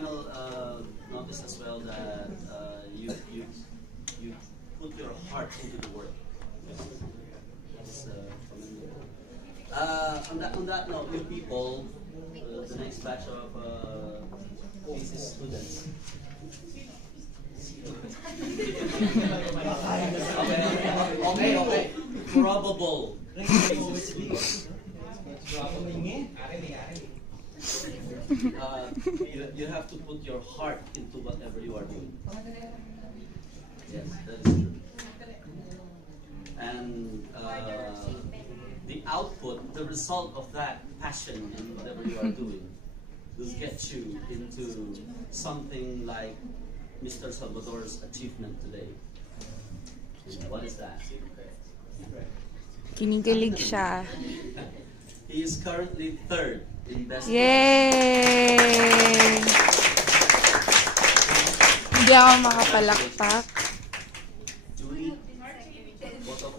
panel noticed as well that you put your heart into the work. That's on that note, you people, the next batch of thesis students. Okay. Probable. You have to put your heart into whatever you are doing. Yes, that is true. And the output, the result of that passion in whatever you are doing will get you into something like Mr. Salvador's achievement today. What is that? Kinikilig siya. He is currently third in best. Yay! Hindi ako makapalakpak. Julie, photo.